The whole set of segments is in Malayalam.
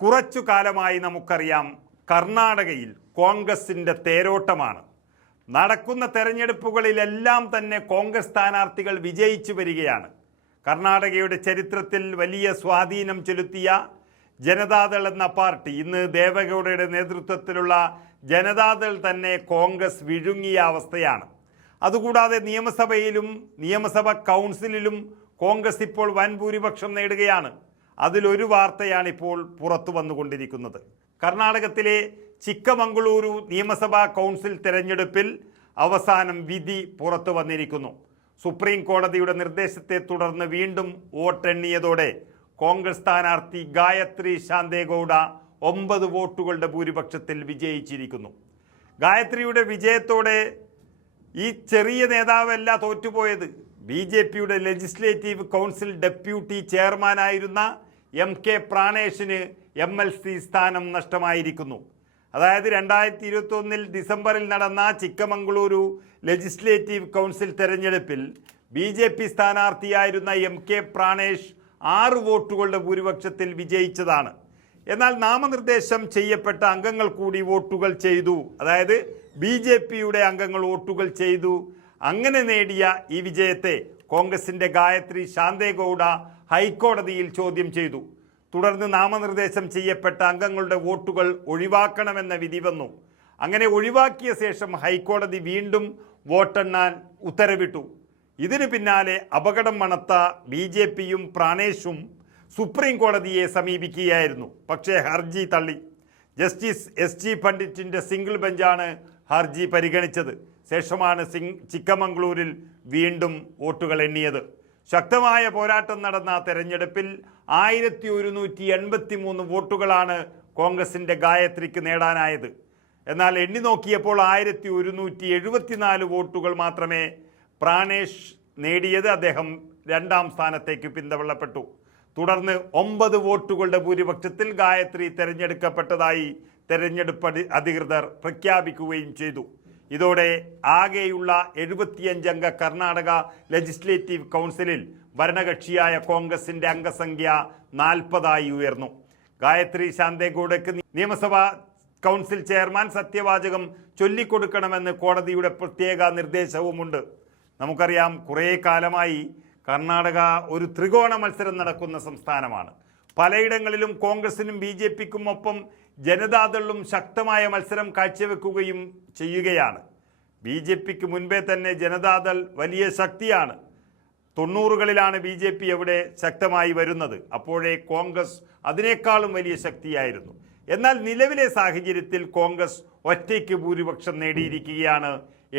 കുറച്ചു കാലമായി നമുക്കറിയാം കർണാടകയിൽ കോൺഗ്രസിൻ്റെ തേരോട്ടമാണ്. നടക്കുന്ന തെരഞ്ഞെടുപ്പുകളിലെല്ലാം തന്നെ കോൺഗ്രസ് സ്ഥാനാർത്ഥികൾ വിജയിച്ചു വരികയാണ്. കർണാടകയുടെ ചരിത്രത്തിൽ വലിയ സ്വാധീനം ചെലുത്തിയ ജനതാദൾ എന്ന പാർട്ടി, ഇന്ന് ദേവഗൌഡയുടെ നേതൃത്വത്തിലുള്ള ജനതാദൾ തന്നെ കോൺഗ്രസ് വിഴുങ്ങിയ അവസ്ഥയാണ്. അതുകൂടാതെ നിയമസഭയിലും നിയമസഭാ കൗൺസിലിലും കോൺഗ്രസ് ഇപ്പോൾ വൻ ഭൂരിപക്ഷം നേടുകയാണ്. അതിലൊരു വാർത്തയാണ് ഇപ്പോൾ പുറത്തു വന്നുകൊണ്ടിരിക്കുന്നത്. കർണാടകത്തിലെ ചിക്കമംഗളൂരു നിയമസഭാ കൗൺസിൽ തെരഞ്ഞെടുപ്പിൽ അവസാനം വിധി പുറത്തു വന്നിരിക്കുന്നു. സുപ്രീം കോടതിയുടെ നിർദ്ദേശത്തെ തുടർന്ന് വീണ്ടും വോട്ടെണ്ണിയതോടെ കോൺഗ്രസ് സ്ഥാനാർത്ഥി ഗായത്രി ശാന്തേഗൌഡ 9 വോട്ടുകളുടെ ഭൂരിപക്ഷത്തിൽ വിജയിച്ചിരിക്കുന്നു. ഗായത്രിയുടെ വിജയത്തോടെ ഈ ചെറിയ നേതാവല്ല തോറ്റുപോയത്. BJPയുടെ ലെജിസ്ലേറ്റീവ് കൗൺസിൽ ഡെപ്യൂട്ടി ചെയർമാനായിരുന്ന MK പ്രാണേഷിന് MLC സ്ഥാനം നഷ്ടമായിരിക്കുന്നു. അതായത് 2021 ഡിസംബറിൽ നടന്ന ചിക്കമംഗളൂരു ലെജിസ്ലേറ്റീവ് കൗൺസിൽ തെരഞ്ഞെടുപ്പിൽ BJP സ്ഥാനാർത്ഥിയായിരുന്ന MK പ്രാണേഷ് 6 വോട്ടുകളുടെ ഭൂരിപക്ഷത്തിൽ വിജയിച്ചതാണ്. എന്നാൽ നാമനിർദ്ദേശം ചെയ്യപ്പെട്ട അംഗങ്ങൾ കൂടി വോട്ടുകൾ ചെയ്തു. അതായത് BJPയുടെ അംഗങ്ങൾ വോട്ടുകൾ ചെയ്തു. അങ്ങനെ നേടിയ ഈ വിജയത്തെ കോൺഗ്രസിന്റെ ഗായത്രി ശാന്തേഗൌഡ ഹൈക്കോടതിയിൽ ചോദ്യം ചെയ്തു. തുടർന്ന് നാമനിർദ്ദേശം ചെയ്യപ്പെട്ട അംഗങ്ങളുടെ വോട്ടുകൾ ഒഴിവാക്കണമെന്ന വിധി വന്നു. അങ്ങനെ ഒഴിവാക്കിയ ശേഷം ഹൈക്കോടതി വീണ്ടും വോട്ടെണ്ണാൻ ഉത്തരവിട്ടു. ഇതിനു പിന്നാലെ അപകടം മണത്ത BJPയും പ്രാണേഷും സുപ്രീം കോടതിയെ സമീപിക്കുകയായിരുന്നു. പക്ഷേ ഹർജി തള്ളി. ജസ്റ്റിസ് SG പണ്ഡിറ്റിന്റെ സിംഗിൾ ബെഞ്ചാണ് ഹർജി പരിഗണിച്ചത്. ശേഷമാണ് ചിക്കമംഗളൂരിൽ വീണ്ടും വോട്ടുകൾ എണ്ണിയത്. ശക്തമായ പോരാട്ടം നടന്ന തെരഞ്ഞെടുപ്പിൽ 1183 വോട്ടുകളാണ് കോൺഗ്രസിന്റെ ഗായത്രിക്ക് നേടാനായത്. എന്നാൽ എണ്ണി നോക്കിയപ്പോൾ 1174 വോട്ടുകൾ മാത്രമേ പ്രാണേഷ് നേടിയത്. അദ്ദേഹം 2ാം സ്ഥാനത്തേക്ക് പിന്തള്ളപ്പെട്ടു. തുടർന്ന് 9 വോട്ടുകളുടെ ഭൂരിപക്ഷത്തിൽ ഗായത്രി തെരഞ്ഞെടുക്കപ്പെട്ടതായി തെരഞ്ഞെടുപ്പ് അധികൃതർ പ്രഖ്യാപിക്കുകയും ചെയ്തു. ഇതോടെ ആകെയുള്ള 75 അംഗ കർണാടക ലെജിസ്ലേറ്റീവ് കൗൺസിലിൽ ഭരണകക്ഷിയായ കോൺഗ്രസിന്റെ അംഗസംഖ്യ 40 ഉയർന്നു. ഗായത്രി ശാന്തേഗൌഡയ്ക്ക് നിയമസഭാ കൗൺസിൽ ചെയർമാൻ സത്യവാചകം ചൊല്ലിക്കൊടുക്കണമെന്ന് കോടതിയുടെ പ്രത്യേക നിർദ്ദേശവുമുണ്ട്. നമുക്കറിയാം, കുറേ കാലമായി കർണാടക ഒരു ത്രികോണ മത്സരം നടക്കുന്ന സംസ്ഥാനമാണ്. പലയിടങ്ങളിലും കോൺഗ്രസിനും BJPക്കും ഒപ്പം ജനതാദളും ശക്തമായ മത്സരം കാഴ്ചവെക്കുകയും ചെയ്യുകയാണ്. BJPക്ക് മുൻപേ തന്നെ ജനതാദൾ വലിയ ശക്തിയാണ്. 90കളിലാണ് BJP എവിടെ ശക്തമായി വരുന്നത്. അപ്പോഴേ കോൺഗ്രസ് അതിനേക്കാളും വലിയ ശക്തിയായിരുന്നു. എന്നാൽ നിലവിലെ സാഹചര്യത്തിൽ കോൺഗ്രസ് ഒറ്റയ്ക്ക് ഭൂരിപക്ഷം നേടിയിരിക്കുകയാണ്.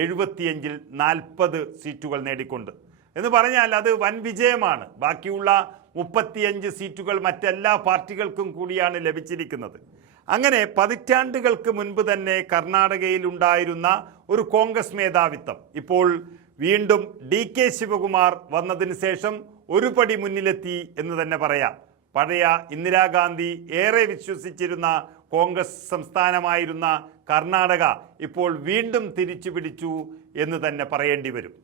75ൽ 40 സീറ്റുകൾ നേടിക്കൊണ്ട് എന്ന് പറഞ്ഞാൽ അത് വൻ വിജയമാണ്. ബാക്കിയുള്ള 35 സീറ്റുകൾ മറ്റെല്ലാ പാർട്ടികൾക്കും കൂടിയാണ് ലഭിച്ചിരിക്കുന്നത്. അങ്ങനെ പതിറ്റാണ്ടുകൾക്ക് മുൻപ് തന്നെ കർണാടകയിൽ ഉണ്ടായിരുന്ന ഒരു കോൺഗ്രസ് മേധാവിത്വം ഇപ്പോൾ വീണ്ടും DK ശിവകുമാർ വന്നതിന് ശേഷം ഒരു പടി മുന്നിലെത്തി എന്ന് തന്നെ പറയാം. പഴയ ഇന്ദിരാഗാന്ധി ഏറെ വിശ്വസിച്ചിരുന്ന കോൺഗ്രസ് സംസ്ഥാനമായിരുന്ന കർണാടക ഇപ്പോൾ വീണ്ടും തിരിച്ചു പിടിച്ചു എന്ന് തന്നെ പറയേണ്ടി വരും.